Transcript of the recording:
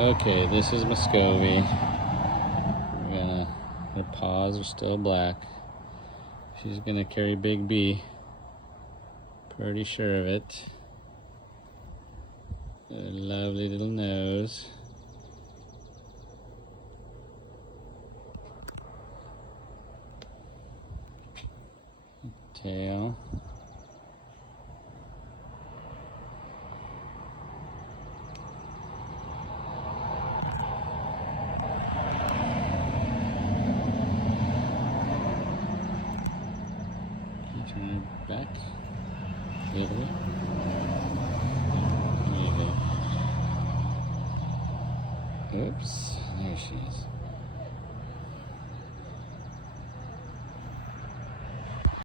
Okay, this is Muscovy. Her paws are still black. She's gonna carry Big B. Pretty sure of it. A lovely little nose. Tail. Turn her back a little bit. There you go. Oops, there she is.